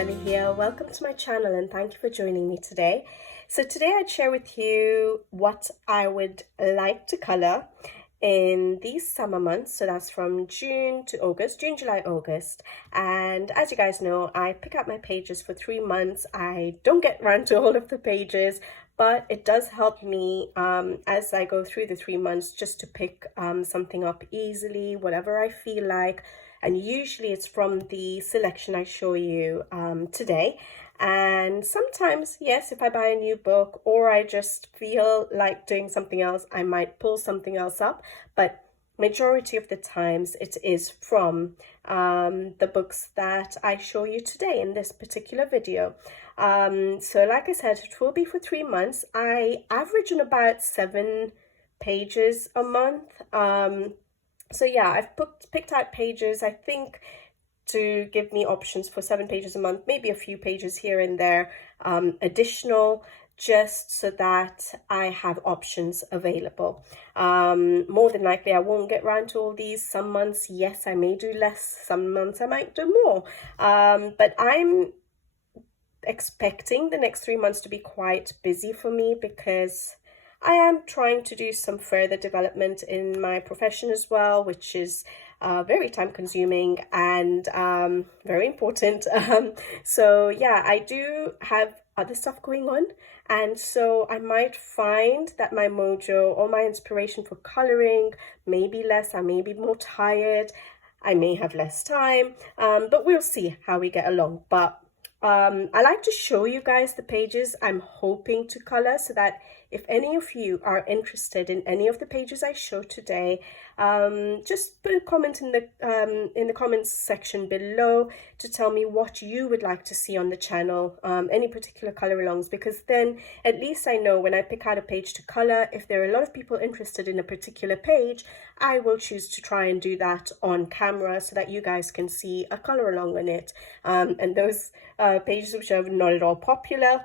Mandala here. Welcome to my channel and thank you for joining me today. So today I'd share with you what I would like to color in these summer months. So that's from June to August, June, July, August. And as you guys know, I pick out my pages for 3 months. I don't get around to all of the pages, but it does help me as I go through the 3 months just to pick something up easily, whatever I feel like. And usually it's from the selection I show you today. And sometimes, yes, if I buy a new book or I just feel like doing something else, I might pull something else up. But majority of the times it is from the books that I show you today in this particular video. So like I said, it will be for 3 months. I average on about 7 pages a month. So yeah, I've picked out pages, I think, to give me options for 7 pages a month, maybe a few pages here and there, additional, just so that I have options available. More than likely, I won't get around to all these. Some months, yes, I may do less. Some months I might do more. But I'm expecting the next 3 months to be quite busy for me because I am trying to do some further development in my profession as well, which is very time consuming and very important. So yeah, I do have other stuff going on, and so I might find that my mojo or my inspiration for coloring may be less. I may be more tired, I may have less time, but we'll see how we get along. But I like to show you guys the pages I'm hoping to color, so that if any of you are interested in any of the pages I show today, just put a comment in the comments section below to tell me what you would like to see on the channel, any particular color alongs, because then at least I know when I pick out a page to color, if there are a lot of people interested in a particular page, I will choose to try and do that on camera so that you guys can see a color along on it. And those pages which are not at all popular,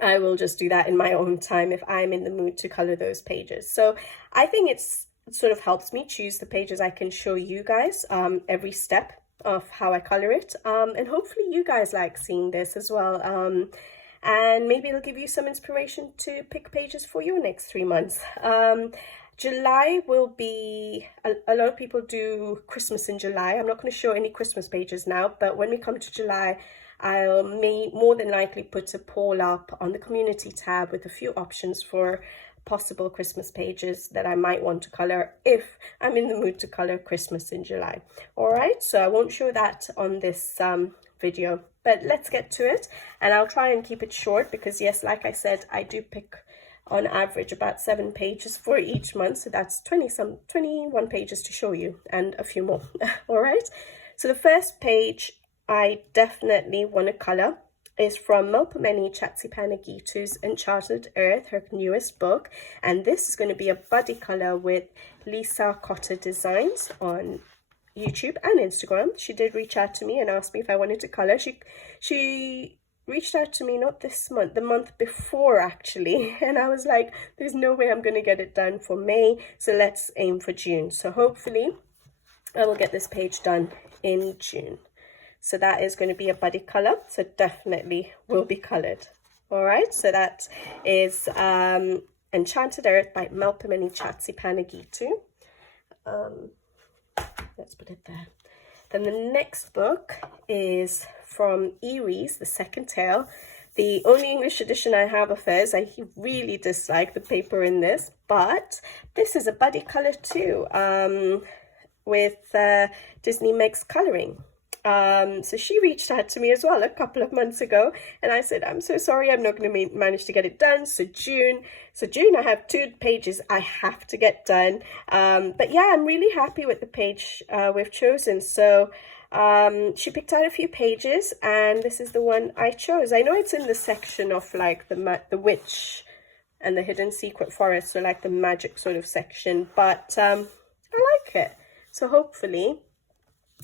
I will just do that in my own time if I'm in the mood to color those pages. So I think it sort of helps me choose the pages I can show you guys every step of how I color it. And hopefully you guys like seeing this as well. And maybe it'll give you some inspiration to pick pages for your next 3 months. July will be, a lot of people do Christmas in July. I'm not going to show any Christmas pages now, but when we come to July, I may more than likely put a poll up on the community tab with a few options for possible Christmas pages that I might want to color if I'm in the mood to color Christmas in July. All right, so I won't show that on this video, but let's get to it. And I'll try and keep it short because, yes, like I said, I do pick on average about 7 pages for each month. So that's 21 pages to show you and a few more. All right, so the first page I definitely want to color is from Melpomene Chatsipanagiitu's Enchanted Earth, her newest book, and this is going to be a buddy color with Lisa Cotter Designs on YouTube and Instagram. She did reach out to me and asked me if I wanted to color. She reached out to me not this month, the month before actually, and I was like, there's no way I'm going to get it done for May, so let's aim for June. So hopefully I will get this page done in June. So that is going to be a buddy color, so definitely will be colored. All right, so that is Enchanted Earth by Melpomene Chatsipanagiitu. Let's put it there. Then the next book is from Eerie's The Second Tale. The only English edition I have of hers. I really dislike the paper in this, but this is a buddy color too, with Disney Meg's coloring. So she reached out to me as well a couple of months ago, and I said, I'm so sorry, I'm not going to manage to get it done. So June, I have 2 pages I have to get done. But yeah, I'm really happy with the page we've chosen. So she picked out a few pages, and this is the one I chose. I know it's in the section of like the witch and the hidden secret forest, so like the magic sort of section, but I like it. So hopefully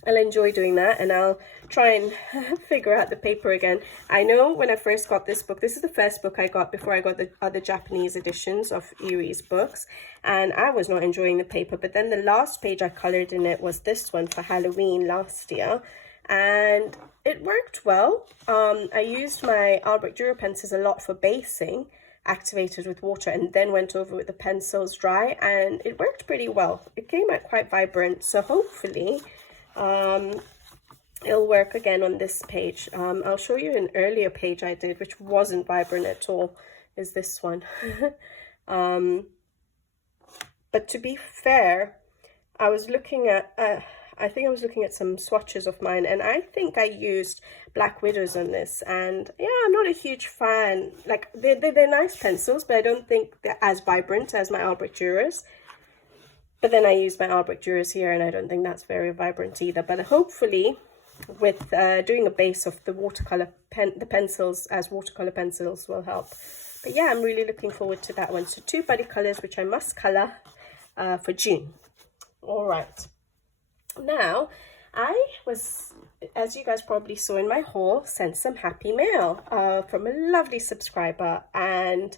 I'll enjoy doing that, and I'll try and figure out the paper again. I know when I first got this book, this is the first book I got before I got the other Japanese editions of Eerie's books, and I was not enjoying the paper. But then the last page I colored in it was this one for Halloween last year, and it worked well. I used my Albrecht Dürer pencils a lot for basing, activated with water, and then went over with the pencils dry, and it worked pretty well. It came out quite vibrant, so hopefully it'll work again on this page. I'll show you an earlier page I did which wasn't vibrant at all, is this one. But to be fair, I was looking at I think I was looking at some swatches of mine, and I think I used Black Widows on this, and yeah, I'm not a huge fan. Like, they're nice pencils, but I don't think they're as vibrant as my Albrecht Dürers. But then I used my Albrecht Dürers here, and I don't think that's very vibrant either. But hopefully, with doing a base of the watercolor the pencils as watercolor pencils will help. But yeah, I'm really looking forward to that one. So 2 buddy colors, which I must color for June. All right. Now, I was, as you guys probably saw in my haul, sent some happy mail from a lovely subscriber, and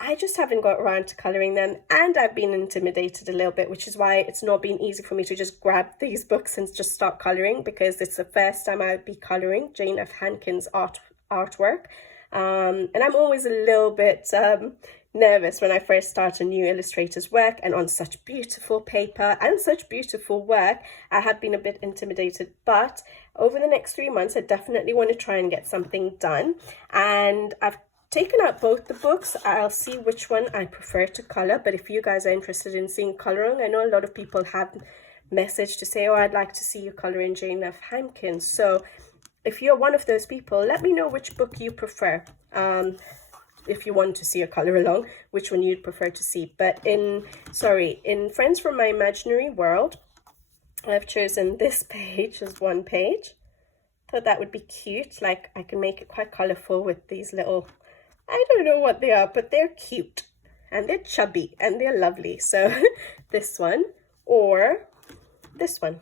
I just haven't got around to colouring them, and I've been intimidated a little bit, which is why it's not been easy for me to just grab these books and just start colouring, because it's the first time I'll be colouring Jane F. Hankin's artwork, and I'm always a little bit nervous when I first start a new illustrator's work, and on such beautiful paper and such beautiful work, I have been a bit intimidated. But over the next 3 months, I definitely want to try and get something done, and I've taken out both the books. I'll see which one I prefer to colour, but if you guys are interested in seeing colouring, I know a lot of people have messaged to say, oh, I'd like to see you colour in Jane F. Hankin. So if you're one of those people, let me know which book you prefer. If you want to see a colour along, which one you'd prefer to see. But in Friends from My Imaginary World, I've chosen this page as one page. Thought that would be cute. Like, I can make it quite colourful with these little, I don't know what they are, but they're cute and they're chubby and they're lovely. So this one or this one.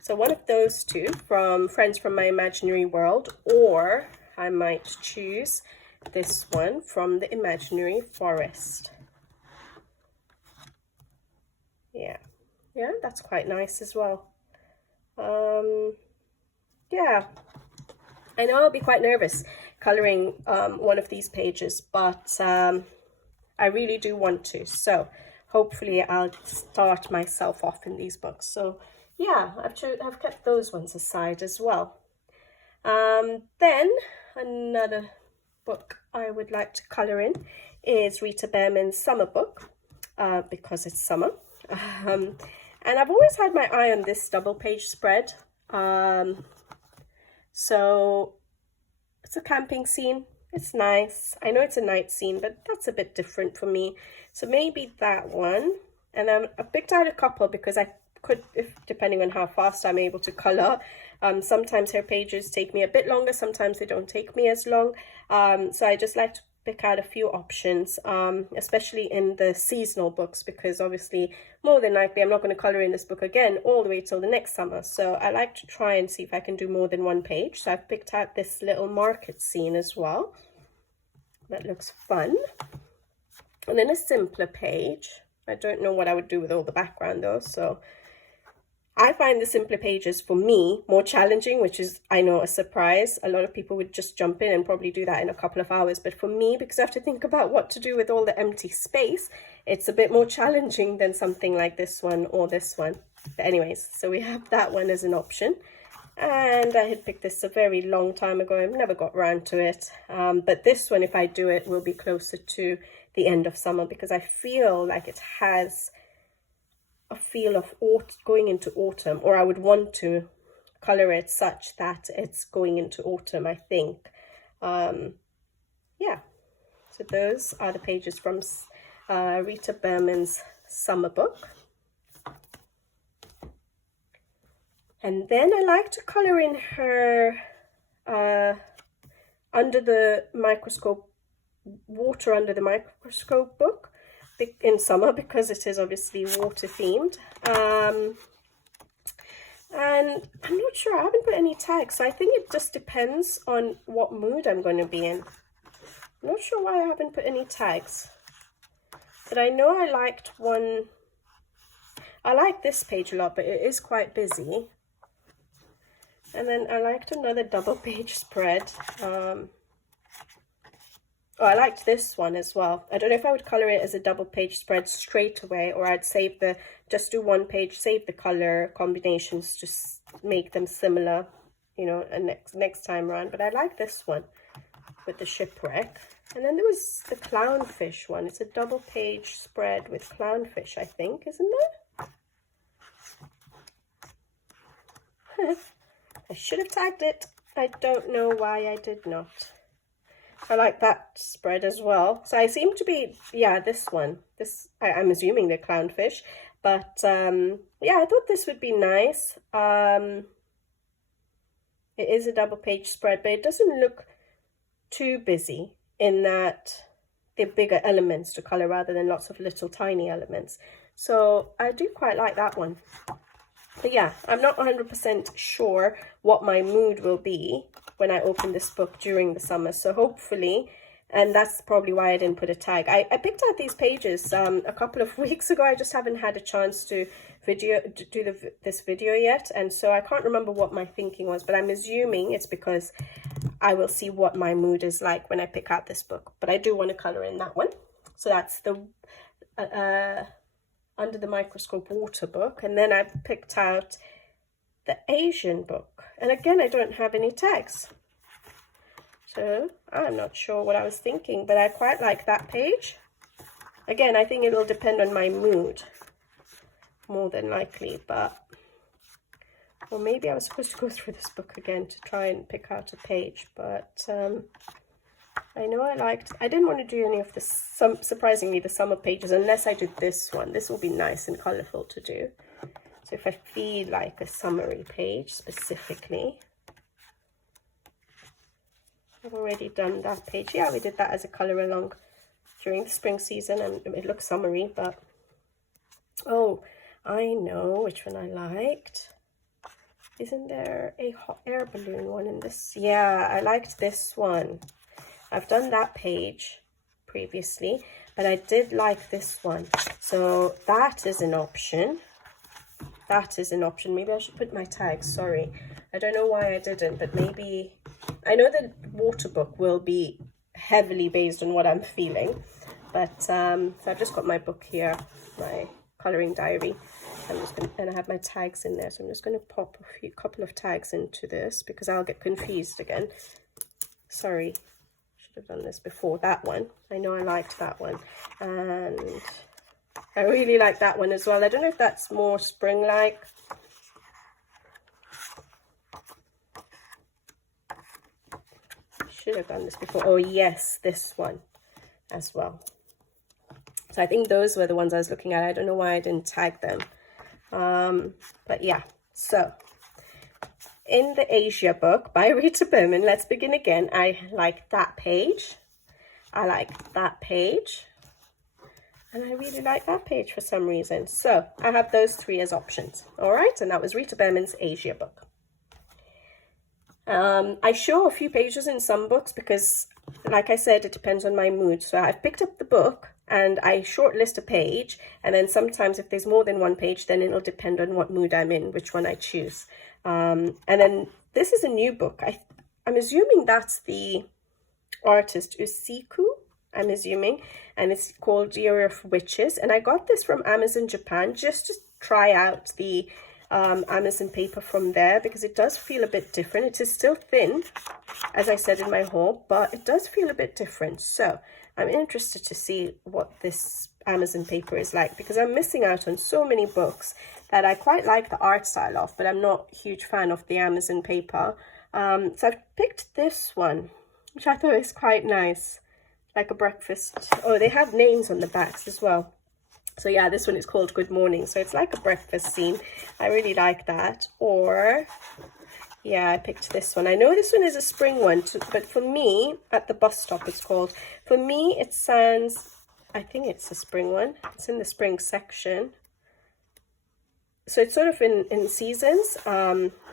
So one of those two from Friends from My Imaginary World, or I might choose this one from the Imaginary Forest. Yeah, that's quite nice as well. Yeah, I know I'll be quite nervous colouring one of these pages, but I really do want to. So hopefully I'll start myself off in these books. So yeah, I've kept those ones aside as well. Then another book I would like to colour in is Rita Bearman's summer book, because it's summer. And I've always had my eye on this double page spread. So it's a camping scene. It's nice. I know it's a night scene, but that's a bit different for me. So maybe that one. And I picked out a couple because I could, depending on how fast I'm able to colour. Sometimes her pages take me a bit longer, sometimes they don't take me as long. So I just like to pick out a few options, especially in the seasonal books, because obviously more than likely I'm not going to colour in this book again all the way till the next summer. So I like to try and see if I can do more than one page. So I've picked out this little market scene as well. That looks fun. And then a simpler page. I don't know what I would do with all the background though, so I find the simpler pages for me more challenging, which is, I know, a surprise. A lot of people would just jump in and probably do that in a couple of hours. But for me, because I have to think about what to do with all the empty space, it's a bit more challenging than something like this one or this one. But anyways, so we have that one as an option. And I had picked this a very long time ago. I've never got around to it. But this one, if I do it, will be closer to the end of summer, because I feel like it has a feel of going into autumn, or I would want to color it such that it's going into autumn, I think. Yeah, so those are the pages from Rita Bearman's summer book. And then I like to color in her under the microscope, water under the microscope book in summer, because it is obviously water themed. And I'm not sure, I haven't put any tags, so I think it just depends on what mood I'm going to be in. I'm not sure why I haven't put any tags, but I know I liked one. I like this page a lot, but it is quite busy. And then I liked another double page spread. Oh, I liked this one as well. I don't know if I would color it as a double page spread straight away, or I'd save the, just do one page, save the color combinations, just make them similar, you know, and next time around. But I like this one with the shipwreck. And then there was the clownfish one. It's a double page spread with clownfish, I think, isn't there? I should have tagged it. I don't know why I did not. I like that spread as well. So I seem to be, yeah, this one. This, I'm assuming the clownfish. But yeah, I thought this would be nice. It is a double page spread, but it doesn't look too busy in that they're bigger elements to color rather than lots of little tiny elements. So I do quite like that one. But yeah, I'm not 100% sure what my mood will be when I open this book during the summer. So hopefully, and that's probably why I didn't put a tag. I picked out these pages a couple of weeks ago. I just haven't had a chance to do this video yet. And so I can't remember what my thinking was, but I'm assuming it's because I will see what my mood is like when I pick out this book. But I do want to color in that one. So that's the Under the Microscope water book. And then I picked out the Asian book. And again, I don't have any tags. So I'm not sure what I was thinking, but I quite like that page. Again, I think it'll depend on my mood more than likely, but, or maybe I was supposed to go through this book again to try and pick out a page, but I know I didn't want to do any of the, surprisingly, the summer pages, unless I did this one. This will be nice and colorful to do. So if I feel like a summery page specifically. I've already done that page. Yeah, we did that as a color along during the spring season, and it looks summery, but oh, I know which one I liked. Isn't there a hot air balloon one in this? Yeah, I liked this one. I've done that page previously, but I did like this one. So that is an option. That is an option. Maybe I should put my tags, sorry. I don't know why I didn't, but maybe, I know the water book will be heavily based on what I'm feeling, but so I've just got my book here, my coloring diary. I'm just gonna, and I have my tags in there, so I'm just going to pop a couple of tags into this because I'll get confused again. Sorry, should have done this before. That one, I know I liked that one, and I really like that one as well. I don't know if that's more spring-like. Should have done this before. Oh yes, this one as well. So I think those were the ones I was looking at. I don't know why I didn't tag them. But yeah, so in the Asia book by Rita Berman, let's begin again. I like that page. I like that page. And I really like that page for some reason. So I have those three as options. All right, and that was Rita Berman's Asia book. I show a few pages in some books because, like I said, it depends on my mood. So I've picked up the book and I shortlist a page, and then sometimes if there's more than one page, then it'll depend on what mood I'm in, which one I choose. And then this is a new book. I'm assuming that's the artist Usiku, I'm assuming, and it's called Grf Witches. And I got this from Amazon Japan just to try out the Amazon paper from there, because it does feel a bit different. It is still thin, as I said in my haul, but it does feel a bit different. So I'm interested to see what this Amazon paper is like, because I'm missing out on so many books that I quite like the art style of, but I'm not a huge fan of the Amazon paper. So I've picked this one, which I thought is quite nice, like a breakfast. Oh, they have names on the backs as well. So yeah, this one is called Good Morning. So it's like a breakfast scene. I really like that. Or, yeah, I picked this one. I know this one is a spring one, but for me, at the bus stop it's called. For me, it sounds, I think it's a spring one. It's in the spring section. So it's sort of in seasons,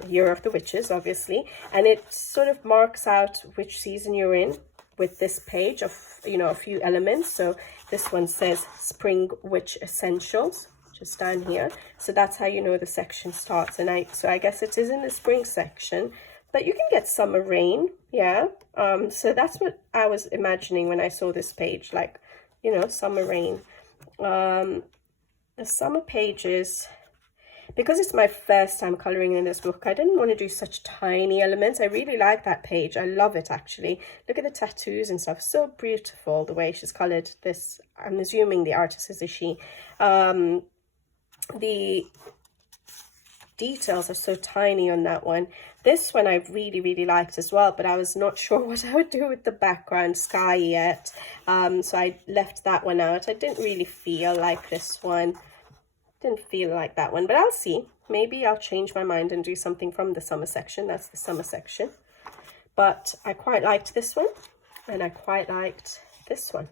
Year of the Witches, obviously. And it sort of marks out which season you're in with this page of, you know, a few elements. So this one says Spring Witch Essentials. just down here. So that's how you know the section starts. And so I guess it is in the spring section, but you can get summer rain, yeah. So that's what I was imagining when I saw this page, like, you know, summer rain. The summer pages, because it's my first time coloring in this book, I didn't want to do such tiny elements. I really like that page. I love it, actually. Look at the tattoos and stuff. So beautiful the way she's colored this. I'm assuming the artist is a she. The details are so tiny on that one. This one I really liked as well, but I was not sure what I would do with the background sky yet. So I left that one out. I didn't really feel like this one. Didn't feel like that one, but I'll see. Maybe I'll change my mind and do something from the summer section. That's the summer section. But I quite liked this one, and I quite liked this one.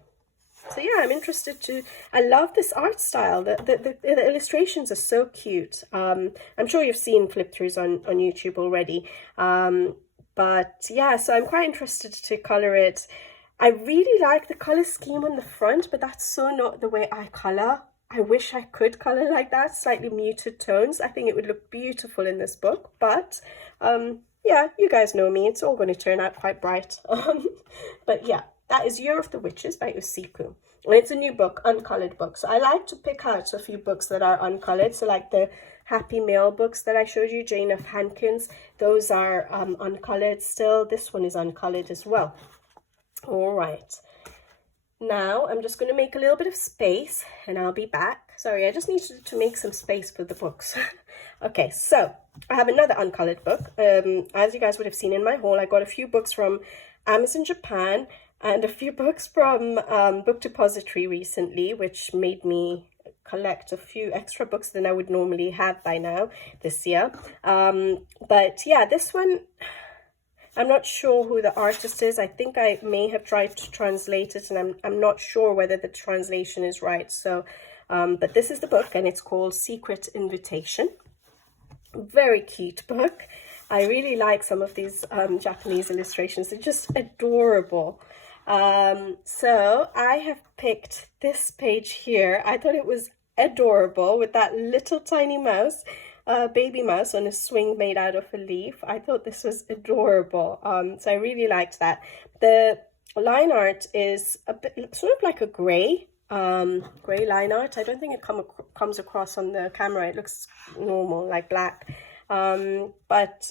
So yeah, I'm interested to, I love this art style. The illustrations are so cute. I'm sure you've seen flip throughs on YouTube already. But yeah, so I'm quite interested to color it. I really like the color scheme on the front, but that's so not the way I color. I wish I could color like that, slightly muted tones. I think it would look beautiful in this book, but yeah, you guys know me. It's all going to turn out quite bright. But yeah, that is Year of the Witches by Usiku. And it's a new book, uncolored book. So I like to pick out a few books that are uncolored. So like the Happy Mail books that I showed you, Jane of Hankins, those are uncolored still. This one is uncolored as well. All right. Now I'm just going to make a little bit of space and I'll be back. Sorry, I just needed to make some space for the books. Okay, so I have another uncolored book. As you guys would have seen in my haul, I got a few books from Amazon Japan and a few books from Book Depository recently, which made me collect a few extra books than I would normally have by now this year. But yeah, this one, I'm not sure who the artist is. I think I may have tried to translate it, and I'm not sure whether the translation is right. So, but this is the book, and it's called Secret Invitation. Very cute book. I really like some of these Japanese illustrations. They're just adorable. So I have picked this page here. I thought it was adorable with that little tiny mouse. Baby mouse on a swing made out of a leaf. I thought this was adorable. So I really liked that. The line art is a bit sort of like a gray line art. I don't think it comes across on the camera. It looks normal, like black. But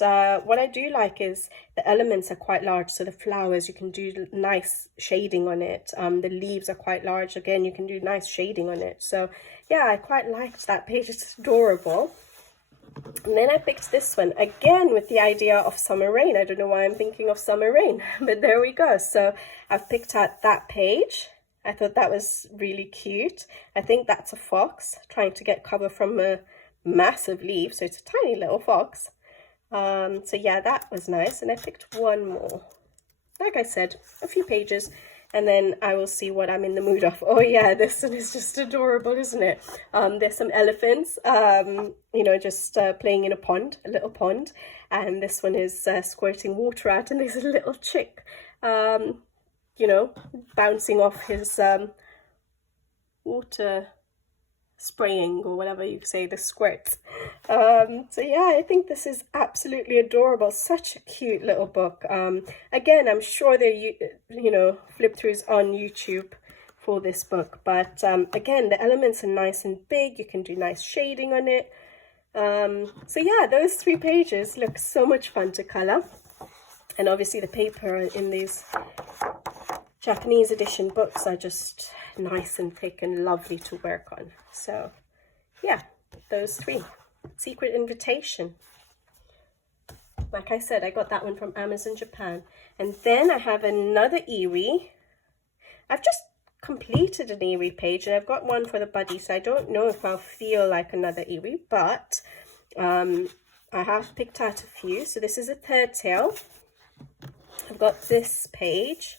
what I do like is the elements are quite large. So the flowers, you can do nice shading on it. The leaves are quite large. Again, you can do nice shading on it. So yeah, I quite liked that page. It's adorable. And then I picked this one again with the idea of summer rain. I don't know why I'm thinking of summer rain, but there we go. So I've picked out that page. I thought that was really cute. I think that's a fox trying to get cover from a massive leaf. So it's a tiny little fox. So yeah, that was nice. And I picked one more. Like I said, a few pages. And then I will see what I'm in the mood of. Oh yeah, this one is just adorable, isn't it? There's some elephants, you know, just playing in a pond, a little pond. And this one is squirting water out, and there's a little chick, you know, bouncing off his water spraying, or whatever you say, the squirts. So yeah, I think this is absolutely adorable. Such a cute little book. Again, I'm sure there you know, flip throughs on YouTube for this book, but again, the elements are nice and big. You can do nice shading on it. So yeah, those 3 pages look so much fun to color, and obviously the paper in these Japanese edition books are just nice and thick and lovely to work on. So yeah, those 3. Secret Invitation. Like I said, I got that one from Amazon Japan. And then I have another Eerie. I've just completed an Eerie page, and I've got one for the buddy, so I don't know if I'll feel like another Eerie, but I have picked out a few. So this is a third tale. I've got this page,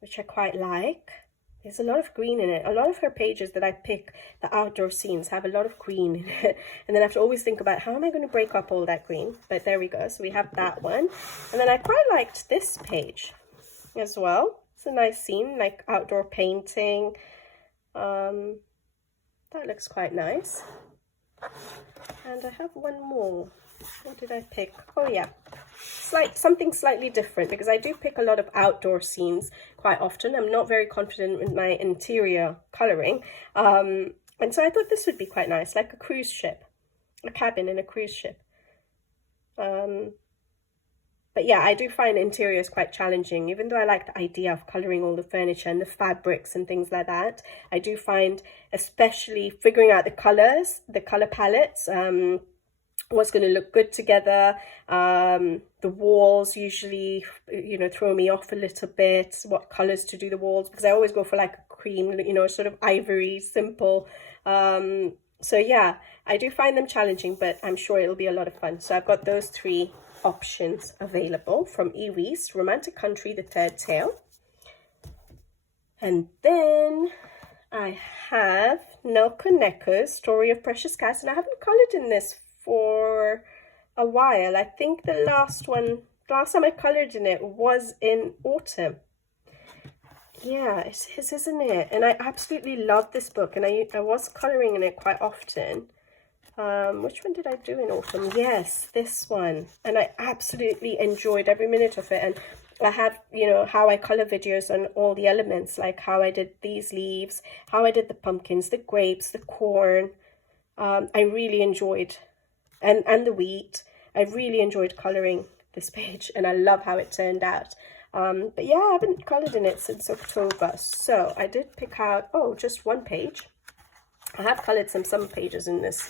which I quite like. There's a lot of green in it. A lot of her pages that I pick, the outdoor scenes, have a lot of green in it. And then I have to always think about, how am I going to break up all that green? But there we go. So we have that one. And then I quite liked this page as well. It's a nice scene, like outdoor painting. that looks quite nice. And I have one more. What did I pick? Oh yeah, something slightly different, because I do pick a lot of outdoor scenes quite often. I'm not very confident in my interior colouring. And so I thought this would be quite nice, like a cruise ship, a cabin in a cruise ship. But yeah, I do find interiors quite challenging, even though I like the idea of colouring all the furniture and the fabrics and things like that. I do find, especially figuring out the colours, the colour palettes, what's going to look good together. The walls usually, you know, throw me off a little bit, what colours to do the walls, because I always go for like a cream, you know, sort of ivory, simple. So yeah, I do find them challenging, but I'm sure it'll be a lot of fun. So I've got those 3 options available from Ewee's Romantic Country, the Third Tale. And then I have Nelconeco's Story of Precious Cats, and I haven't coloured in this for a while. I think the last time I coloured in it was in autumn. Yeah, it is, isn't it? And I absolutely love this book, and I was colouring in it quite often. Which one did I do in autumn? Yes, this one. And I absolutely enjoyed every minute of it. And I have, you know, how I colour videos on all the elements, like how I did these leaves, how I did the pumpkins, the grapes, the corn. I really enjoyed, and the wheat. I really enjoyed colouring this page, and I love how it turned out. But yeah, I haven't coloured in it since October. So I did pick out, oh, just one page. I have coloured some pages in this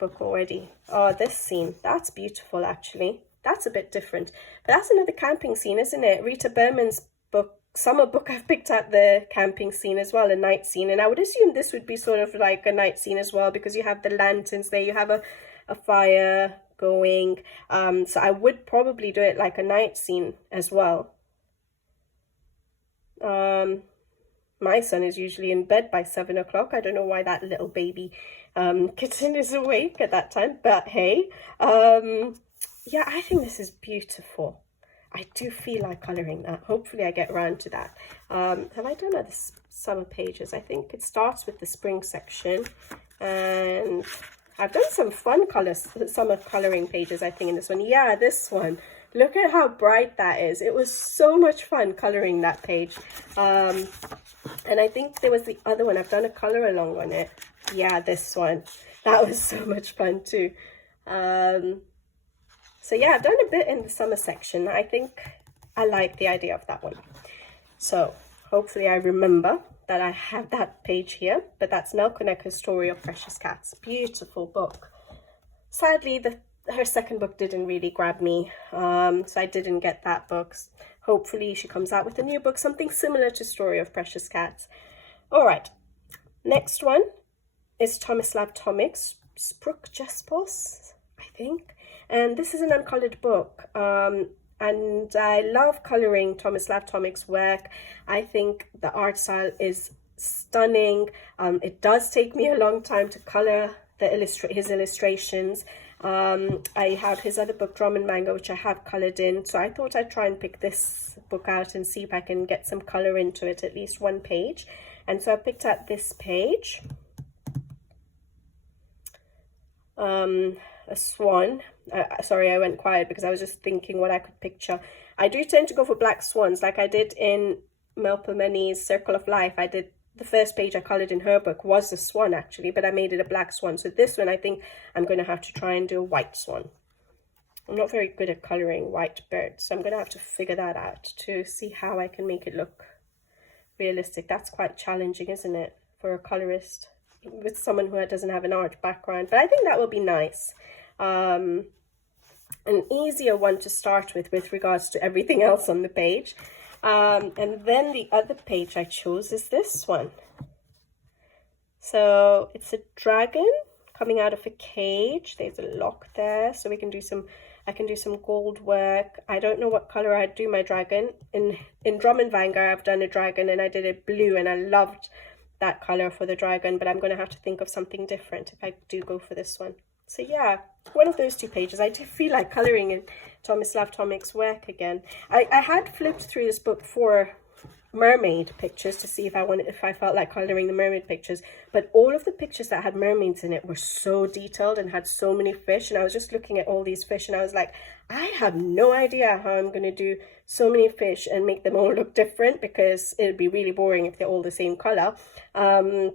book already. Oh, this scene, that's beautiful actually. That's a bit different. But that's another camping scene, isn't it? Rita Berman's book, summer book, I've picked out the camping scene as well, a night scene. And I would assume this would be sort of like a night scene as well, because you have the lanterns there, you have a fire going. So I would probably do it like a night scene as well. My son is usually in bed by 7 o'clock. I don't know why that little baby kitten is awake at that time, but hey. Yeah, I think this is beautiful. I do feel like colouring that. Hopefully I get around to that. Have I done other summer pages? I think it starts with the spring section, and I've done some fun summer colouring pages, I think, in this one. Yeah, this one. Look at how bright that is. It was so much fun colouring that page. And I think there was the other one. I've done a colour along on it. Yeah, this one. That was so much fun too. So yeah, I've done a bit in the summer section. I think I like the idea of that one. So hopefully I remember that I have that page here. But that's Nelconeco's Story of Precious Cats. Beautiful book. Sadly, her second book didn't really grab me, so I didn't get that book. Hopefully she comes out with a new book, something similar to Story of Precious Cats. All right, next one is Tomislav Tomic's Brook Jespos, I think. And this is an uncoloured book, and I love colouring Tomislav Tomic's work. I think the art style is stunning. It does take me a long time to colour his illustrations. I have his other book, Drum and Mango, which I have coloured in. So I thought I'd try and pick this book out and see if I can get some colour into it, at least one page. And so I picked out this page. A swan. Sorry, I went quiet because I was just thinking what I could picture. I do tend to go for black swans, like I did in Mel Pelmeni's Circle of Life. The first page I coloured in her book was a swan actually, but I made it a black swan. So this one I think I'm going to have to try and do a white swan. I'm not very good at colouring white birds, so I'm going to have to figure that out to see how I can make it look realistic. That's quite challenging, isn't it, for a colourist with someone who doesn't have an art background, but I think that will be nice. An easier one to start with regards to everything else on the page. And then the other page I chose is this one. So it's a dragon coming out of a cage. There's a lock there, so we can do I can do some gold work. I don't know what color I'd do my dragon. In Drum and Vanguard, I've done a dragon and I did it blue, and I loved that color for the dragon, but I'm going to have to think of something different if I do go for this one. So yeah, one of those two pages. I do feel like colouring in Tomislav Tomic's work again. I had flipped through this book for mermaid pictures to see if I felt like coloring the mermaid pictures, but all of the pictures that had mermaids in it were so detailed and had so many fish, and I was just looking at all these fish and I was like, I have no idea how I'm going to do so many fish and make them all look different, because it would be really boring if they're all the same color. It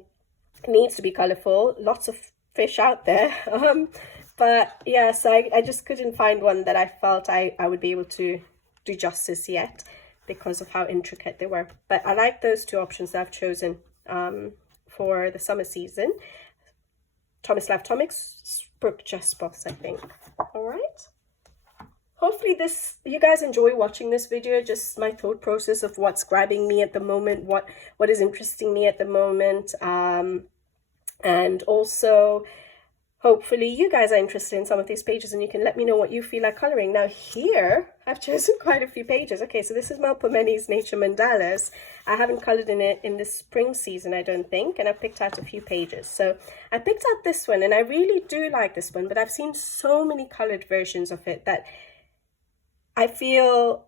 needs to be colorful, lots of fish out there. But yeah, so I just couldn't find one that I felt I would be able to do justice yet, because of how intricate they were. But I like those two options that I've chosen for the summer season. Tomislav Tomic's Brook Jess Boss, I think. All right. Hopefully you guys enjoy watching this video, just my thought process of what's grabbing me at the moment, what is interesting me at the moment. And also, hopefully you guys are interested in some of these pages and you can let me know what you feel like coloring. Now here, I've chosen quite a few pages. Okay, so this is Melpomene's Nature Mandalas. I haven't colored in it in the spring season, I don't think, and I've picked out a few pages. So I picked out this one, and I really do like this one, but I've seen so many colored versions of it that I feel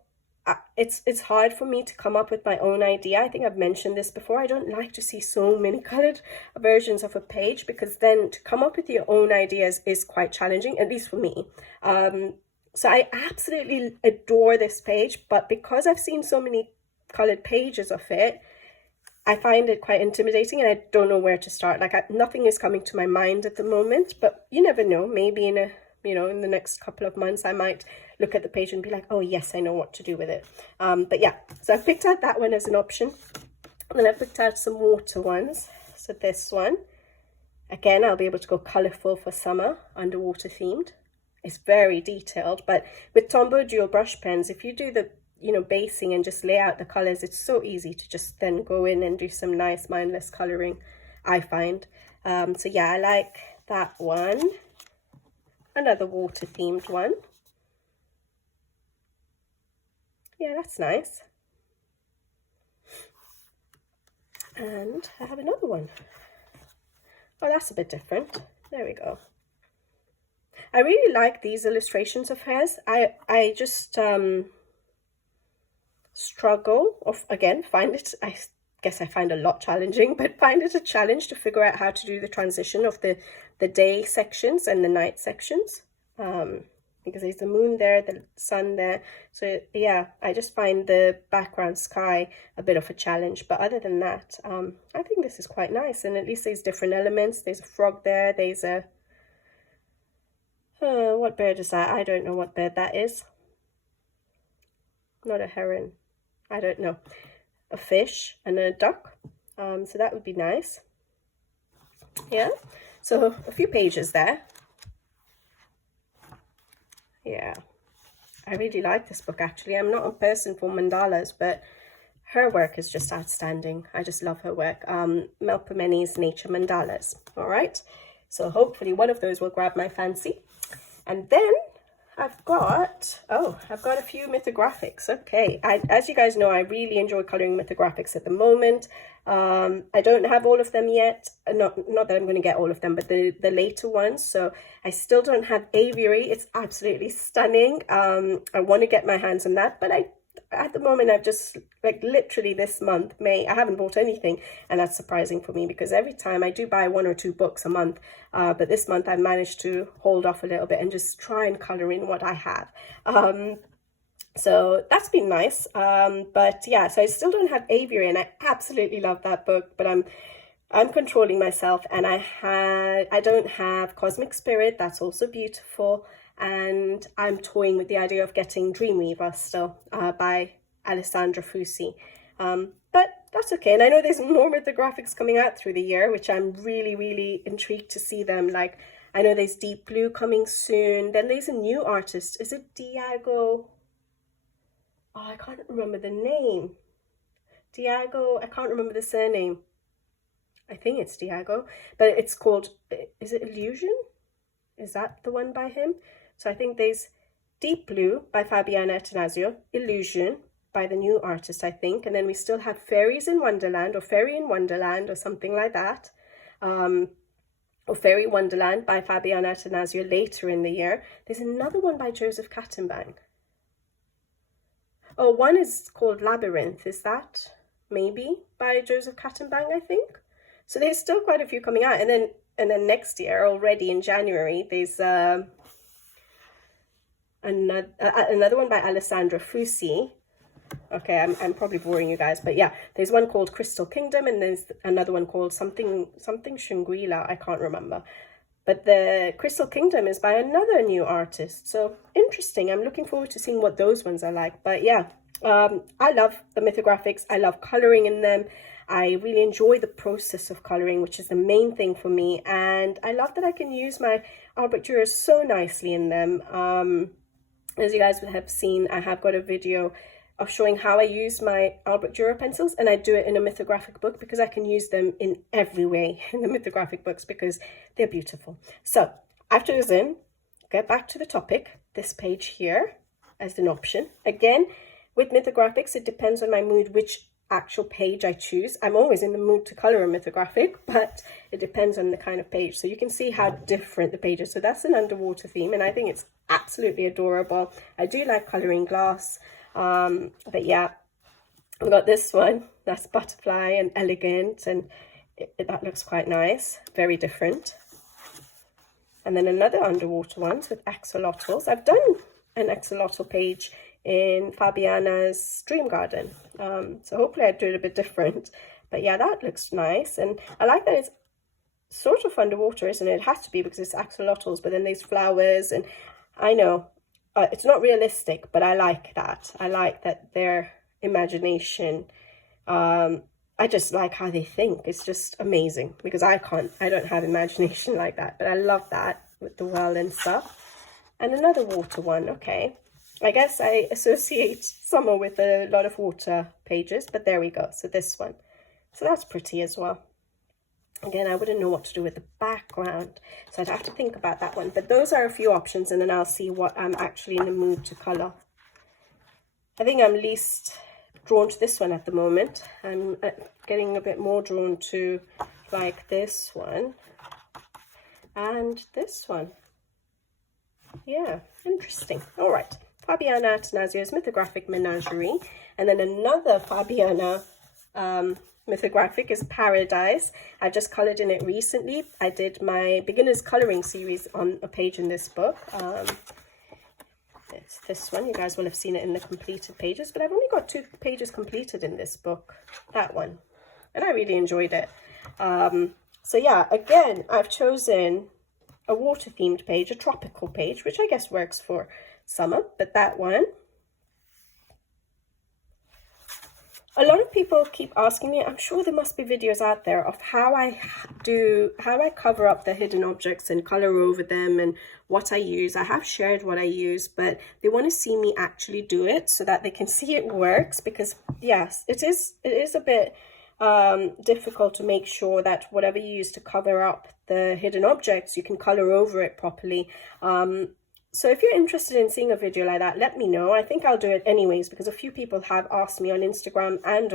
it's hard for me to come up with my own idea. I think I've mentioned this before. I don't like to see so many colored versions of a page, because then to come up with your own ideas is quite challenging, at least for me. So I absolutely adore this page, but because I've seen so many colored pages of it, I find it quite intimidating and I don't know where to start. Like nothing is coming to my mind at the moment, but you never know. Maybe in the next couple of months, I might look at the page and be like, oh yes, I know what to do with it. But yeah, so I picked out that one as an option. And then I picked out some water ones. So this one, again, I'll be able to go colorful for summer, underwater themed. It's very detailed, but with Tombow dual brush pens, if you do the, basing and just lay out the colors, it's so easy to just then go in and do some nice mindless coloring, I find. So yeah, I like that one. Another water themed one. Yeah, that's nice. And I have another one. Oh, that's a bit different. There we go. I really like these illustrations of hers. I just struggle, find it, I guess I find a lot challenging, but find it a challenge to figure out how to do the transition of the day sections and the night sections. Because there's the moon there, the sun there. So yeah, I just find the background sky a bit of a challenge. But other than that, I think this is quite nice. And at least there's different elements. There's a frog there. There's a... what bird is that? I don't know what bird that is. Not a heron. I don't know. A fish and a duck. So that would be nice. Yeah. So a few pages there. Yeah, I really like this book actually. I'm not a person for mandalas, but her work is just outstanding. I just love her work. Melpomene's Nature Mandalas. All right, so hopefully one of those will grab my fancy. And then I've got a few mythographics. Okay, as you guys know, I really enjoy coloring mythographics at the moment. I don't have all of them yet. Not that I'm going to get all of them, but the later ones. So I still don't have Aviary. It's absolutely stunning. I want to get my hands on that, but at the moment I've just, like, literally this month, May, I haven't bought anything, and that's surprising for me because every time I do buy 1 or 2 books a month, but this month I've managed to hold off a little bit and just try and color in what I have. So that's been nice. But yeah, so I still don't have Aviary, and I absolutely love that book, but I'm controlling myself, and I don't have Cosmic Spirit. That's also beautiful. And I'm toying with the idea of getting Dreamweaver still, by Alessandra Fusi. But that's okay. And I know there's more mythographics coming out through the year, which I'm really, really intrigued to see them. Like, I know there's Deep Blue coming soon. Then there's a new artist. Is it Diego? Oh, I can't remember the name. Diego, I can't remember the surname. I think it's Diego, but it's called, is it Illusion? Is that the one by him? So I think there's Deep Blue by Fabiana Attanasio, Illusion by the new artist, I think. And then we still have Fairies in Wonderland, or Fairy in Wonderland, or something like that. Or Fairy Wonderland by Fabiana Attanasio later in the year. There's another one by Joseph Kattenbang. Oh, one is called Labyrinth, is that? maybe by Joseph Kattenbang, I think. So there's still quite a few coming out, and then next year already in January there's another one by Alessandra Frusi. Okay, I'm probably boring you guys, but yeah, there's one called Crystal Kingdom, and there's another one called something Shangri-La, I can't remember. But the Crystal Kingdom is by another new artist, so interesting. I'm looking forward to seeing what those ones are like. But yeah, I love the mythographics. I love coloring in them. I really enjoy the process of coloring, which is the main thing for me. And I love that I can use my Albrecht Dürer so nicely in them. As you guys have seen, I have got a video of showing how I use my Albrecht Dürer pencils, and I do it in a mythographic book because I can use them in every way in the mythographic books because they're beautiful. So I've chosen, get back to the topic, this page here as an option. Again, with mythographics, it depends on my mood which actual page I choose. I'm always in the mood to color a mythographic, but it depends on the kind of page. So you can see how different the page is. So that's an underwater theme, and I think it's absolutely adorable. I do like coloring glass. But yeah, we got this one, that's butterfly and elegant, and that looks quite nice, very different. And then another underwater one with axolotls. I've done an axolotl page in Fabiana's Dream Garden, so hopefully I do it a bit different. But yeah, that looks nice, and I like that it's sort of underwater, isn't it? It has to be because it's axolotls, but then there's flowers, and I know it's not realistic, but I like that. I like that their imagination, I just like how they think. It's just amazing because I don't have imagination like that, but I love that with the well and stuff. And another water one, okay. I guess I associate summer with a lot of water pages, but there we go. So this one. So that's pretty as well. Again, I wouldn't know what to do with the background, so I'd have to think about that one. But those are a few options, and then I'll see what I'm actually in the mood to colour. I think I'm least drawn to this one at the moment. I'm getting a bit more drawn to like this one and this one. Yeah, interesting. All right, Fabiana Attanasiou's Mythographic Menagerie, and then another Fabiana mythographic is Paradise. I just coloured in it recently. I did my beginners colouring series on a page in this book. It's this one. You guys will have seen it in the completed pages, but I've only got 2 pages completed in this book, that one, and I really enjoyed it. So yeah, again, I've chosen a water themed page, a tropical page, which I guess works for summer, but that one. A lot of people keep asking me, I'm sure there must be videos out there of how I cover up the hidden objects and color over them and what I use. I have shared what I use, but they want to see me actually do it so that they can see it works, because yes, it is a bit difficult to make sure that whatever you use to cover up the hidden objects, you can color over it properly. So if you're interested in seeing a video like that, let me know. I think I'll do it anyways, because a few people have asked me on Instagram and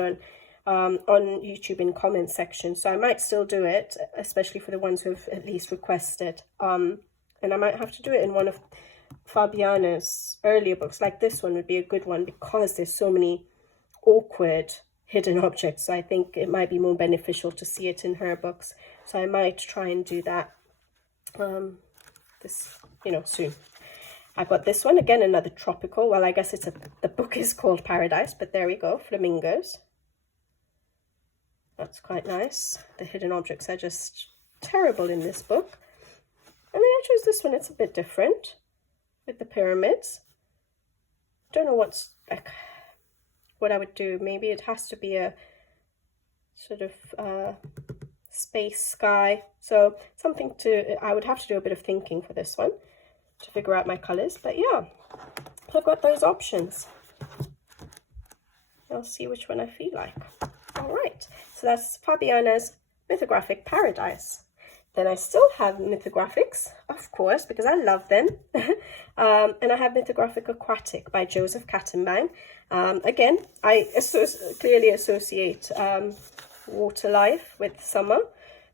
on YouTube in comment section. So I might still do it, especially for the ones who have at least requested. And I might have to do it in one of Fabiana's earlier books. Like this one would be a good one because there's so many awkward hidden objects. So I think it might be more beneficial to see it in her books. So I might try and do that soon. I've got this one, again, another tropical. Well, I guess the book is called Paradise, but there we go, flamingos. That's quite nice. The hidden objects are just terrible in this book. And then I chose this one. It's a bit different with the pyramids. Don't know what I would do. Maybe it has to be a sort of space sky. So I would have to do a bit of thinking for this one to figure out my colors, but yeah, I've got those options. I'll see which one I feel like. All right, so that's Fabiana's Mythographic Paradise. Then I still have mythographics, of course, because I love them. And I have Mythographic Aquatic by Joseph Kattenbang. Again, I clearly associate water life with summer,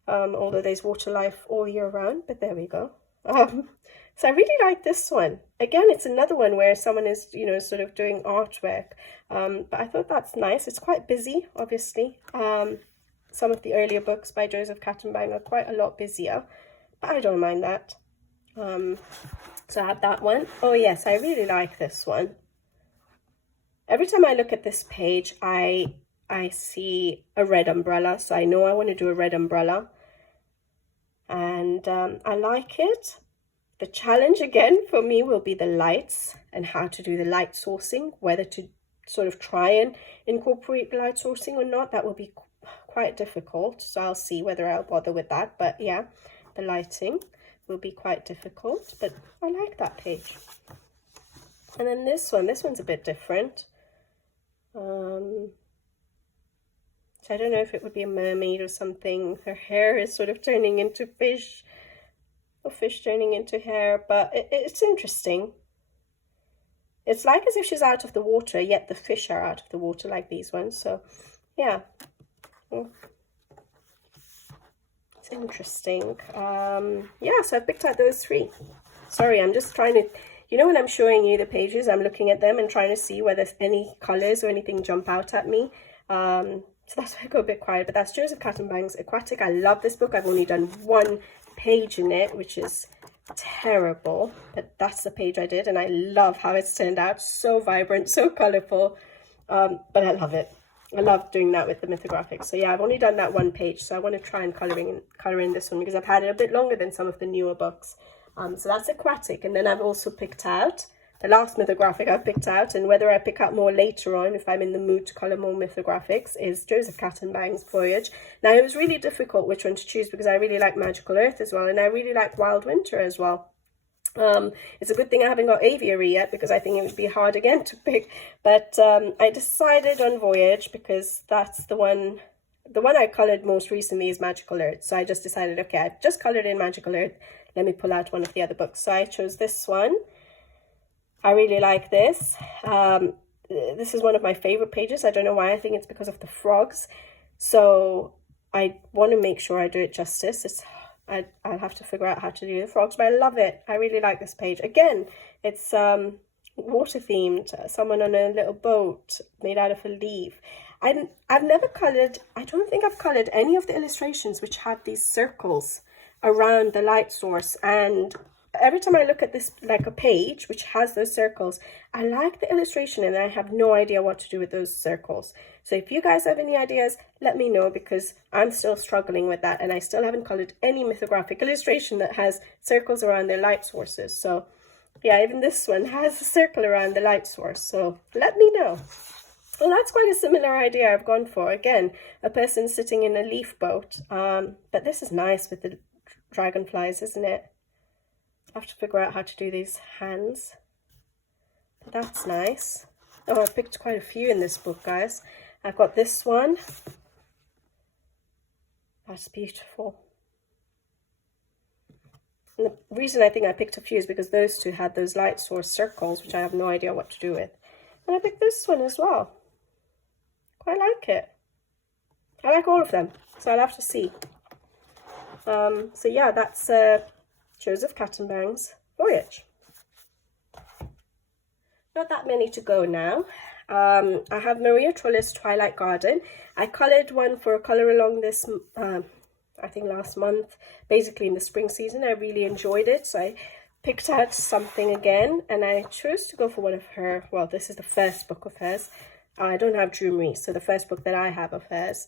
although there's water life all year round, but there we go. So I really like this one. Again, it's another one where someone is, you know, sort of doing artwork. But I thought that's nice. It's quite busy, obviously. Some of the earlier books by Joseph Kattenbang are quite a lot busier, but I don't mind that. So I have that one. Oh yes, I really like this one. Every time I look at this page, I see a red umbrella, so I know I want to do a red umbrella. And I like it. The challenge again for me will be the lights and how to do the light sourcing, whether to sort of try and incorporate the light sourcing or not. That will be quite difficult, so I'll see whether I'll bother with that. But yeah, the lighting will be quite difficult, but I like that page. And then this one's a bit different. So I don't know if it would be a mermaid or something. Her hair is sort of turning into fish, or fish turning into hair, but it's interesting. It's like as if she's out of the water, yet the fish are out of the water, like these ones. So yeah, it's interesting. Yeah, so I've picked out those three. Sorry, I'm just trying to, you know, when I'm showing you the pages, I'm looking at them and trying to see whether any colors or anything jump out at me. So that's why I go a bit quiet. But that's Joseph Kattenbang's Aquatic. I love this book. I've only done one page in it, which is terrible, but that's the page I did, and I love how it's turned out. So vibrant, so colorful, but I love it. I love doing that with the mythographics. So yeah, I've only done that one page, so I want to try and color in this one because I've had it a bit longer than some of the newer books. So that's Aquatic. And then I've also picked out the last mythographic I've picked out, and whether I pick out more later on if I'm in the mood to colour more mythographics, is Joseph Kattenbang's Voyage. Now, it was really difficult which one to choose because I really like Magical Earth as well, and I really like Wild Winter as well. It's a good thing I haven't got Aviary yet because I think it would be hard again to pick, but I decided on Voyage because that's the one I coloured most recently is Magical Earth. So I just decided, okay, I've just coloured in Magical Earth, let me pull out one of the other books. So I chose this one. I really like this. This is one of my favorite pages. I don't know why. I think it's because of the frogs. So I want to make sure I do it justice. I'll have to figure out how to do the frogs, but I love it. I really like this page. Again, it's water themed. Someone on a little boat made out of a leaf. I've never coloured, I don't think I've coloured any of the illustrations which have these circles around the light source, and every time I look at this, like a page which has those circles, I like the illustration and I have no idea what to do with those circles. So if you guys have any ideas, let me know, because I'm still struggling with that and I still haven't coloured any mythographic illustration that has circles around their light sources. So yeah, even this one has a circle around the light source, so let me know. Well, that's quite a similar idea I've gone for. Again, a person sitting in a leaf boat, but this is nice with the dragonflies, isn't it? I have to figure out how to do these hands. But that's nice. Oh, I've picked quite a few in this book, guys. I've got this one. That's beautiful. And the reason I think I picked a few is because those two had those light source circles, which I have no idea what to do with. And I picked this one as well. Quite like it. I like all of them, so I'll have to see. So yeah, that's Joseph Kattenbang's Voyage. Not that many to go now. I have Maria Trullis' Twilight Garden. I coloured one for a colour along this, I think last month, basically in the spring season. I really enjoyed it, so I picked out something again, and I chose to go for one of her, well, this is the first book of hers. I don't have Dreamery, so the first book that I have of hers.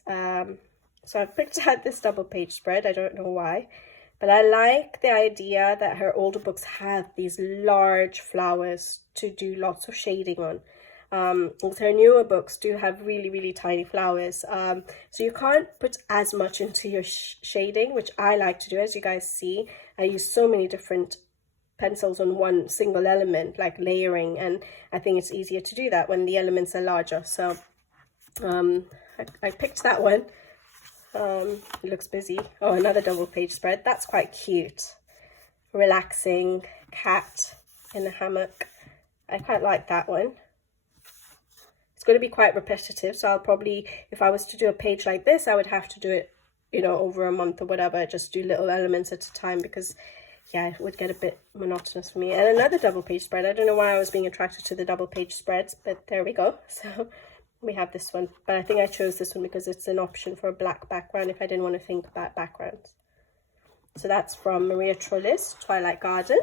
So I've picked out this double page spread. I don't know why, but I like the idea that her older books have these large flowers to do lots of shading on. With her newer books do have really, really tiny flowers. So you can't put as much into your shading, which I like to do. As you guys see, I use so many different pencils on one single element, like layering, and I think it's easier to do that when the elements are larger. So I picked that one. It looks busy. Oh, another double page spread. That's quite cute. Relaxing cat in a hammock. I quite like that one. It's going to be quite repetitive, so I'll probably, if I was to do a page like this, I would have to do it, you know, over a month or whatever, just do little elements at a time, because yeah, it would get a bit monotonous for me. And another double page spread. I don't know why I was being attracted to the double page spreads, but there we go. So we have this one, but I think I chose this one because it's an option for a black background if I didn't want to think about backgrounds. So that's from Maria Trollis, Twilight Garden.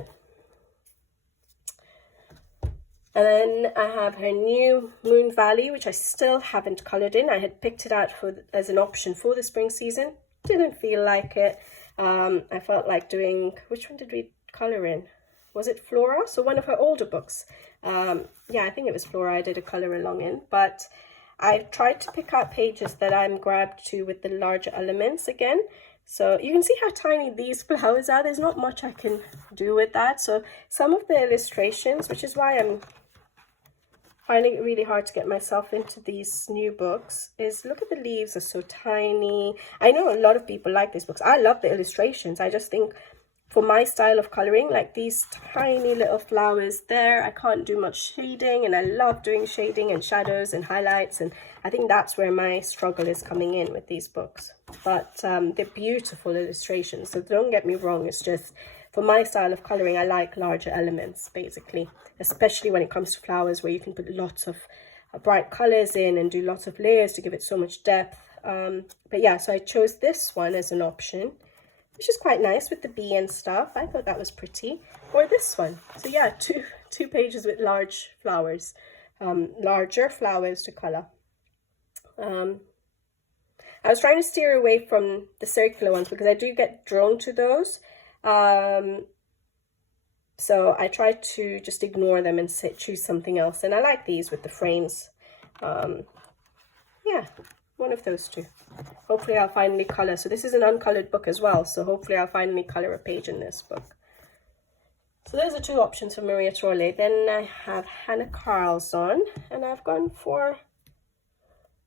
And then I have her new Moon Valley, which I still haven't coloured in. I had picked it out as an option for the spring season. Didn't feel like it. I felt like doing, which one did we colour in? Was it Flora? So one of her older books. Yeah, I think it was Flora I did a colour along in. But I've tried to pick out pages that I'm grabbed to with the larger elements again. So you can see how tiny these flowers are. There's not much I can do with that. So some of the illustrations, which is why I'm finding it really hard to get myself into these new books, is look at the leaves are so tiny. I know a lot of people like these books. I love the illustrations. I just think for my style of colouring, like these tiny little flowers there, I can't do much shading, and I love doing shading and shadows and highlights, and I think that's where my struggle is coming in with these books. But they're beautiful illustrations, so don't get me wrong, it's just for my style of colouring, I like larger elements, basically, especially when it comes to flowers where you can put lots of bright colours in and do lots of layers to give it so much depth. But yeah, so I chose this one as an option, which is quite nice with the bee and stuff. I thought that was pretty. Or this one. So yeah, two pages with large flowers, larger flowers to colour. I was trying to steer away from the circular ones because I do get drawn to those. So I tried to just ignore them and choose something else. And I like these with the frames. Yeah, one of those two. Hopefully I'll finally colour. So this is an uncolored book as well. So hopefully I'll finally colour a page in this book. So those are two options for Maria Trolli. Then I have Hannah Carlson. And I've gone for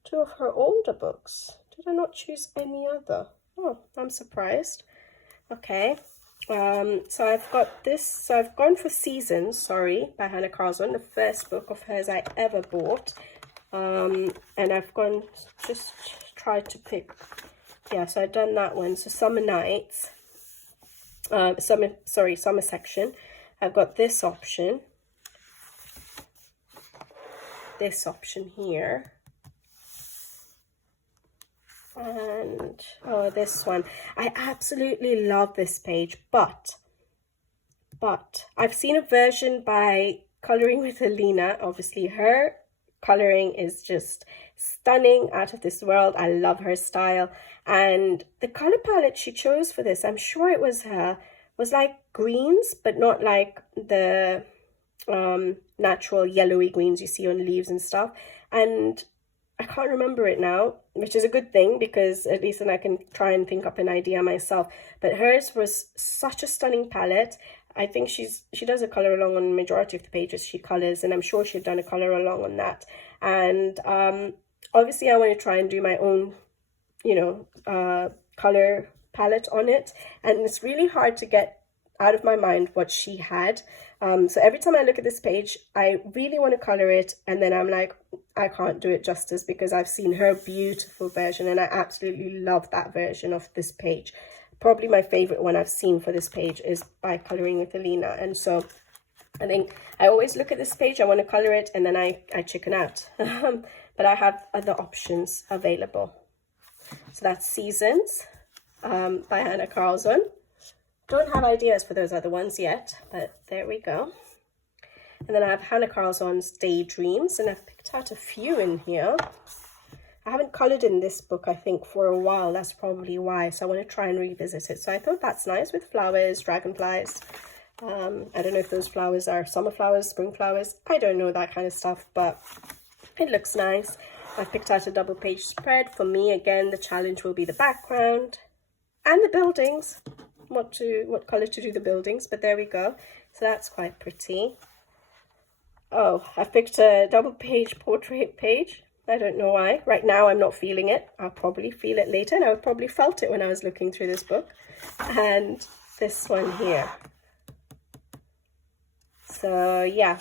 two of her older books. Did I not choose any other? Oh, I'm surprised. Okay. So I've got this. So I've gone for Seasons, sorry, by Hannah Carlson. The first book of hers I ever bought. And I've gone, just tried to pick, yeah, so I've done that one. So Summer Nights, summer section. I've got this option here, and oh, this one. I absolutely love this page, but I've seen a version by Colouring with Alina. Obviously her colouring is just stunning, out of this world. I love her style, and the colour palette she chose for this, I'm sure it was her, was like greens, but not like the natural yellowy greens you see on leaves and stuff, and I can't remember it now, which is a good thing because at least then I can try and think up an idea myself. But hers was such a stunning palette. I think she does a colour along on the majority of the pages she colours, and I'm sure she'd done a colour along on that. And obviously I want to try and do my own, you know, colour palette on it, and it's really hard to get out of my mind what she had. So every time I look at this page, I really want to colour it, and then I'm like, I can't do it justice because I've seen her beautiful version and I absolutely love that version of this page. Probably my favourite one I've seen for this page is by Colouring with Alina. And so I think I always look at this page, I want to colour it, and then I chicken out. But I have other options available. So that's Seasons by Hannah Carlson. Don't have ideas for those other ones yet, but there we go. And then I have Hannah Carlson's Daydreams, and I've picked out a few in here. I haven't coloured in this book, I think, for a while. That's probably why. So I want to try and revisit it. So I thought that's nice with flowers, dragonflies. I don't know if those flowers are summer flowers, spring flowers. I don't know that kind of stuff, but it looks nice. I've picked out a double page spread. For me, again, the challenge will be the background and the buildings. What colour to do the buildings, but there we go. So that's quite pretty. Oh, I've picked a double page portrait page. I don't know why. Right now I'm not feeling it. I'll probably feel it later, and I probably felt it when I was looking through this book. And this one here. So yeah,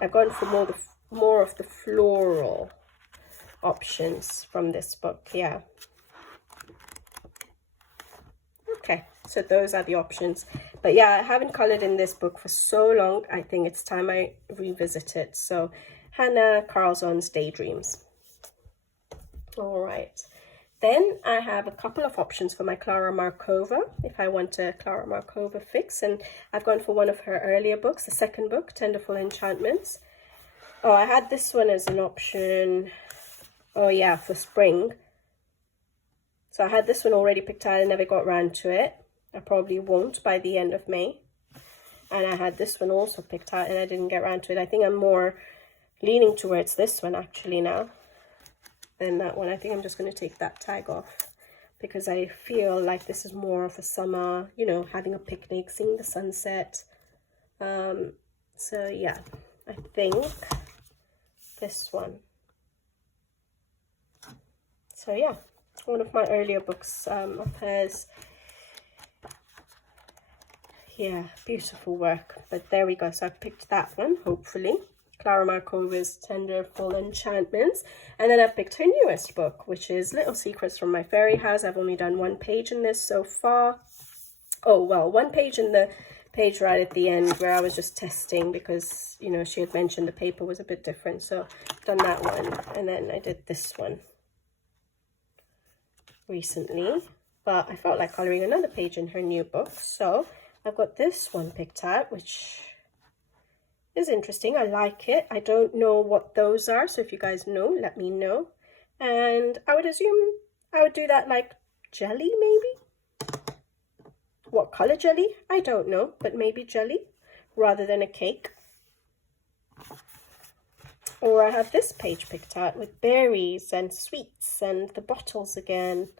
I've gone for more of the floral options from this book. Yeah. Okay, So those are the options. But yeah, I haven't colored in this book for so long. I think it's time I revisit it. So Hannah Carlson's Daydreams. All right. Then I have a couple of options for my Klara Markova, if I want a Klara Markova fix. And I've gone for one of her earlier books, the second book, Tenderful Enchantments. Oh, I had this one as an option. Oh yeah, for spring. So I had this one already picked out. I never got around to it. I probably won't by the end of May. And I had this one also picked out and I didn't get around to it. I think I'm more leaning towards this one actually now than that one. I think I'm just going to take that tag off because I feel like this is more of a summer, you know, having a picnic, seeing the sunset. So yeah, I think this one. So yeah, one of my earlier books of hers. Yeah, beautiful work. But there we go. So I picked that one, hopefully. Klara Markova's Tenderful Enchantments. And then I picked her newest book, which is Little Secrets from My Fairy House. I've only done one page in this so far. Oh, well, one page in the page right at the end where I was just testing because, you know, she had mentioned the paper was a bit different. So I've done that one. And then I did this one recently. But I felt like coloring another page in her new book. So I've got this one picked out, which is interesting. I like it. I don't know what those are, so if you guys know, let me know. And I would assume I would do that like jelly, maybe. What color jelly? I don't know, but maybe jelly rather than a cake. Or I have this page picked out with berries and sweets and the bottles again.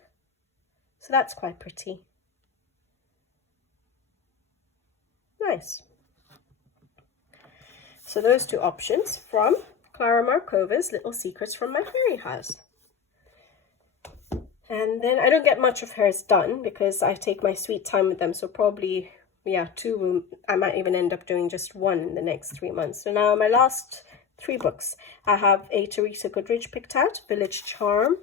So that's quite pretty. Nice. So those two options from Klara Markova's Little Secrets from My Fairy House. And then I don't get much of hers done because I take my sweet time with them. So probably, yeah, two, I might even end up doing just one in the next 3 months. So now my last 3 books. I have a Teresa Goodrich picked out, Village Charm.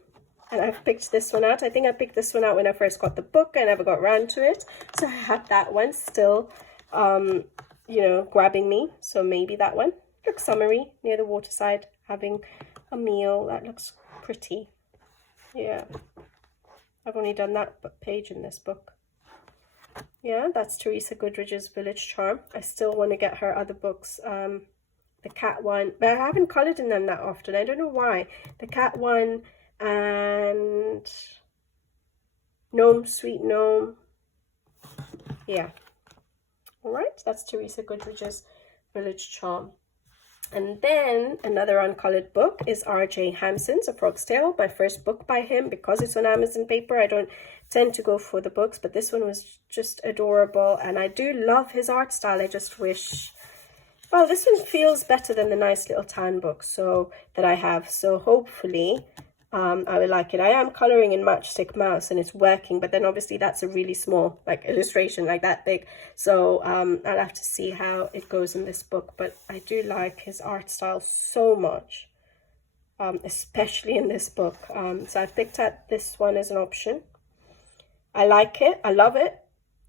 And I've picked this one out. I think I picked this one out when I first got the book. I never got around to it. So I have that one still, you know, grabbing me. So maybe that one. Looks summery, near the waterside, having a meal. That looks pretty. Yeah. I've only done that page in this book. Yeah, that's Teresa Goodrich's Village Charm. I still want to get her other books. The cat one, but I haven't colored in them that often. I don't know why. The cat one and Gnome, Sweet Gnome. Yeah. All right, that's Teresa Goodrich's Village Charm. And then another uncolored book is R.J. Hampson's A Frog's Tale, my first book by him. Because it's on Amazon paper, I don't tend to go for the books, but this one was just adorable. And I do love his art style. I just wish, well, this one feels better than the nice little tan book that I have. So hopefully I would like it. I am coloring in Matchstick Mouse and it's working, but then obviously that's a really small like illustration, like that big. So I'll have to see how it goes in this book, but I do like his art style so much, especially in this book. So I picked out this one as an option. I like it. I love it.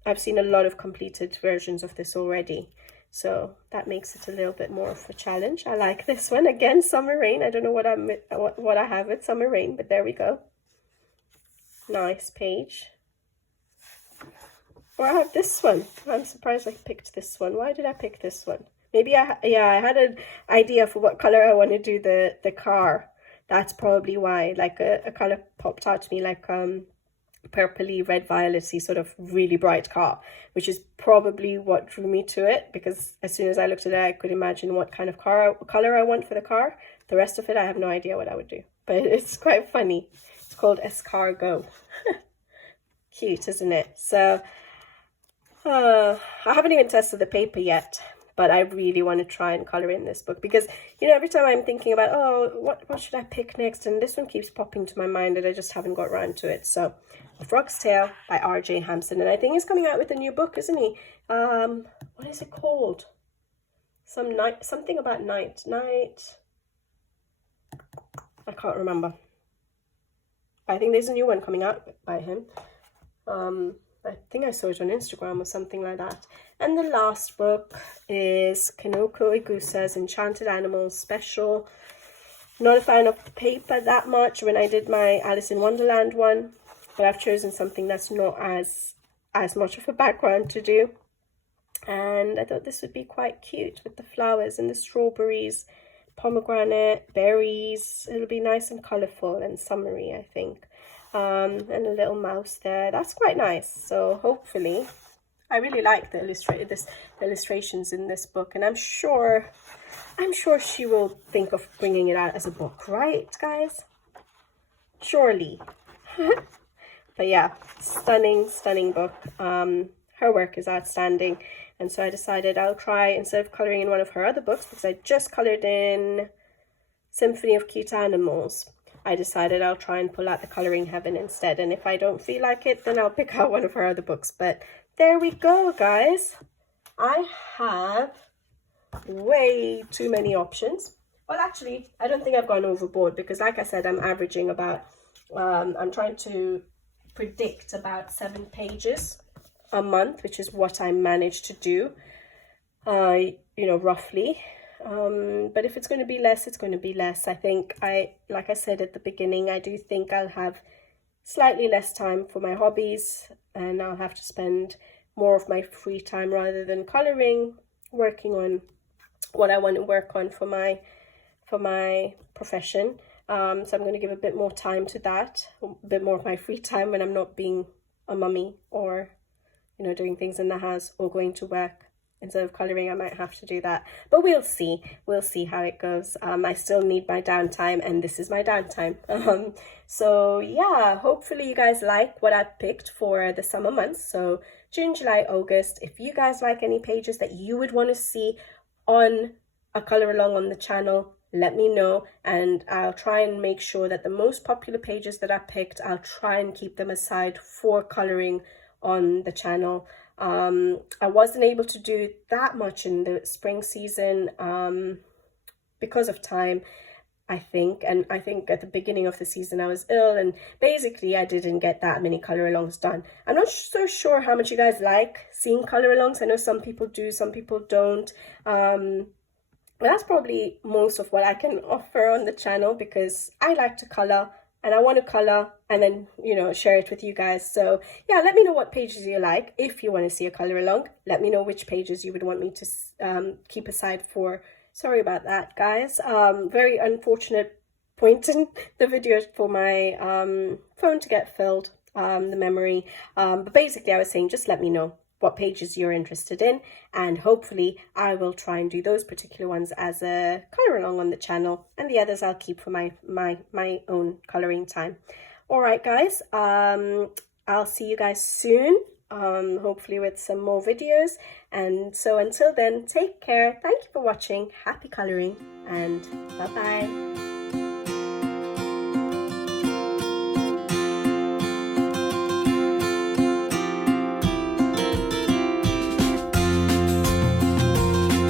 I've seen a lot of completed versions of this already. So that makes it a little bit more of a challenge. I like this one. Again, Summer Rain. I don't know what I have with Summer Rain, but there we go. Nice page. Or I have this one. I'm surprised I picked this one. Why did I pick this one? Maybe I had an idea for what color I want to do the car. That's probably why. Like a color popped out to me, like purpley red violet-y sort of really bright car, which is probably what drew me to it, because as soon as I looked at it I could imagine what kind of color I want for the car. The rest of it I have no idea what I would do, but it's quite funny. It's called Escargot. Cute, isn't it? So I haven't even tested the paper yet, but I really want to try and color in this book because, you know, every time I'm thinking about, oh, what should I pick next, and this one keeps popping to my mind and I just haven't got around to it. So A Frog's Tale by R.J. Hampson, and I think he's coming out with a new book, isn't he? What is it called? Something about night. I can't remember. I think there's a new one coming out by him. I think I saw it on Instagram or something like that. And the last book is Kanoko Igusa's Enchanted Animals Special. Not a fan of the paper that much when I did my Alice in Wonderland one, but I've chosen something that's not as much of a background to do. And I thought this would be quite cute with the flowers and the strawberries, pomegranate, berries. It'll be nice and colourful and summery, I think. And a little mouse there. That's quite nice. So hopefully, I really like the illustrations in this book, and I'm sure she will think of bringing it out as a book, right, guys? Surely. But yeah, stunning book. Her work is outstanding, and so I decided I'll try, instead of colouring in one of her other books, because I just coloured in Symphony of Cute Animals, I decided I'll try and pull out the Colouring Heaven instead, and if I don't feel like it, then I'll pick out one of her other books. But there we go, guys. I have way too many options. Well, actually, I don't think I've gone overboard, because like I said, I'm averaging about, I'm trying to predict about 7 pages a month, which is what I managed to do, roughly. But if it's going to be less, it's going to be less. I think like I said at the beginning, I do think I'll have slightly less time for my hobbies, and I'll have to spend more of my free time rather than colouring, working on what I want to work on for my profession. So I'm going to give a bit more time to that, a bit more of my free time when I'm not being a mummy or, doing things in the house or going to work. Instead of colouring, I might have to do that. But we'll see how it goes. I still need my downtime, and this is my downtime. So yeah, hopefully you guys like what I've picked for the summer months. So June, July, August. If you guys like any pages that you would want to see on a colour along on the channel, let me know, and I'll try and make sure that the most popular pages that I picked, I'll try and keep them aside for colouring on the channel. I wasn't able to do that much in the spring season because of time, I think. And I think at the beginning of the season I was ill, and basically I didn't get that many colour alongs done. I'm not so sure how much you guys like seeing colour alongs. I know some people do, some people don't. But that's probably most of what I can offer on the channel, because I like to colour and I want to colour and then, share it with you guys. So yeah, let me know what pages you like. If you want to see a colour along, let me know which pages you would want me to keep aside for. Sorry about that, guys. Very unfortunate point in the video for my phone to get filled, the memory. But basically I was saying, just let me know what pages you're interested in, and hopefully I will try and do those particular ones as a colour along on the channel, and the others I'll keep for my own colouring time. All right, guys, I'll see you guys soon, hopefully with some more videos. And so until then, take care. Thank you for watching. Happy colouring, and bye bye.